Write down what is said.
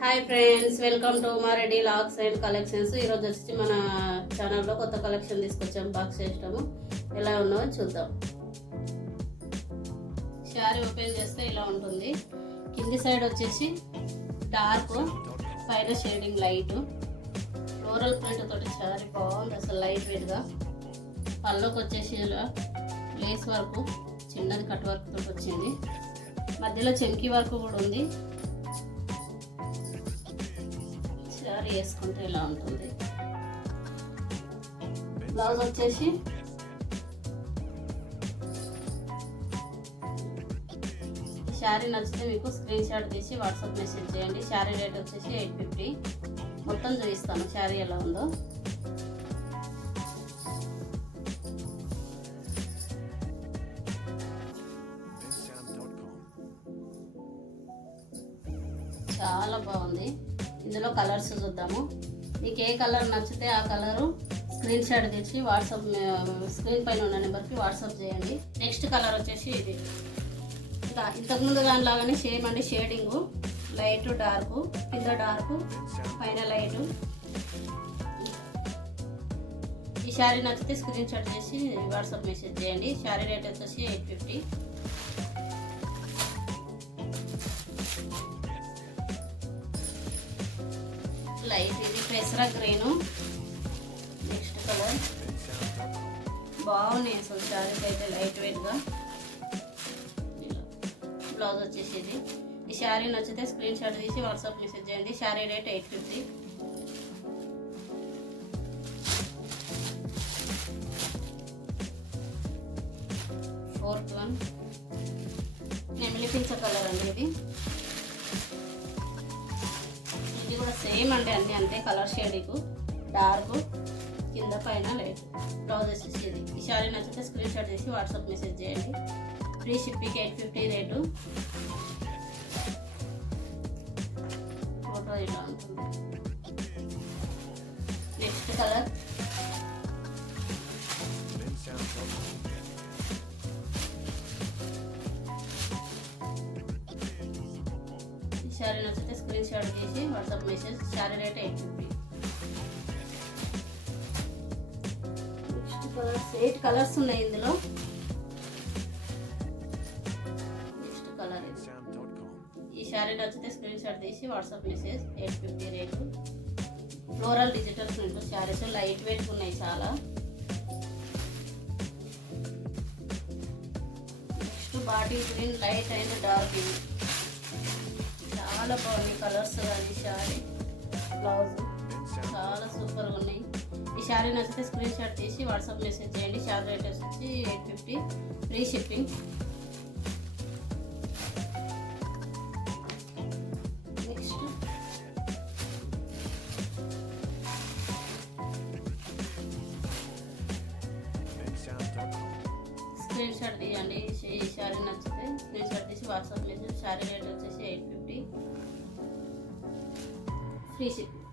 Hi friends, welcome to Mareddy lakhs and collections. ఈరోజు వచ్చి మన ఛానల్లో కొత్త కలెక్షన్ తీసుకొచ్చాం. బాక్స్ సిస్టమ్ ఎలా ఉన్నదో చూద్దాం. శారీ ఓపెన్ చేస్తే ఇలా ఉంటుంది. కింది సైడ్ వచ్చేసి డార్క్, పైన షేడింగ్ లైట్, ఫ్లోరల్ ప్రింట్ తోటి శారీ బాగుంది అసలు, లైట్ వెయిట్గా. పళ్ళుకి వచ్చేసి ఇలా లేస్ వర్క్, చిన్నది కట్ వర్క్ తోటి వచ్చింది. మధ్యలో చెంకీ వర్క్ కూడా ఉంది. శారీ వేసుకుంటే ఇలా ఉంటుంది. బ్లౌజ్ వచ్చేసి శారీ నచ్చితే మీకు స్క్రీన్ షాట్ తీసి వాట్సాప్ మెసేజ్ చేయండి. శారీ రేట్ వచ్చేసి 850. మొత్తం చూపిస్తాను శారీ ఎలా ఉందో. చాలా బాగుంది. ఇందులో కలర్స్ చూద్దాము. మీకు ఏ కలర్ నచ్చితే ఆ కలరు స్క్రీన్ షాట్ తీసి వాట్సాప్ స్క్రీన్ పైన ఉన్న నెంబర్కి వాట్సాప్ చేయండి. నెక్స్ట్ కలర్ వచ్చేసి ఇది. ఇంతకుముందు దానిలాగానే సేమ్ అండి. షేడింగు లైట్ డార్క్, కింద డార్క్, పైన లైటు. ఈ శారీ నచ్చితే స్క్రీన్ షాట్ చేసి వాట్సాప్ మెసేజ్ చేయండి. శారీ రేట్ వచ్చేసి 850. లైట్ ఇది పెసరా గ్రీను. నెక్స్ట్ కలర్ బాగున్నాయి అసలు. శారీకి అయితే లైట్ వెయిట్గా. బ్లౌజ్ వచ్చేసి ఇది. ఈ శారీ నచ్చితే స్క్రీన్ షాట్ తీసి వాట్సాప్ మెసేజ్ చేయండి. శారీ రేట్ 850. ఫోర్త్ వన్ నెమిలి పించ కలర్ అండి. ఇది కూడా సేమ్ అండి, అన్ని అంతే. కలర్ షేడింగ్ డార్క్, కింద పైన లైట్. బ్లౌజ్ వచ్చేసి ఇది. ఈ శారీ నచ్చితే స్క్రీన్ షాట్ చేసి వాట్సాప్ మెసేజ్ చేయండి. Free shipping 850 rate. ఫోటో ఇలా ఉంటుంది. నెక్స్ట్ కలర్ శారీ నచ్చితే స్క్రీన్ షాట్ చేసి WhatsApp message. Sari rate 850. Next colours 8 కలర్స్ ఉన్నాయి ఇందులో. నెక్స్ట్ కలర్ ఇది. ఈ శారీ నచ్చితే స్క్రీన్ షాట్ తీసి WhatsApp message. 850 rate. Floral digital print saris light weight ఉన్నాయి చాలా. Next bottle green, light and dark. ఇది చాలా బాగుంది కలర్స్ కానీ శారీ. బ్లౌజ్ చాలా సూపర్గా ఉన్నాయి. ఈ శారీ నచ్చితే స్క్రీన్ షాట్ తీసి వాట్సాప్ మెసేజ్ చేయండి. శారీ రేట్ వచ్చి 850. Free shipping. Next screen shot తీయండి. ఈ శారీ నచ్చితే స్క్రీన్ షాట్ తీసి వాట్సాప్ మెసేజ్. శారీ రేట్ వచ్చేసి 850. Free shipping.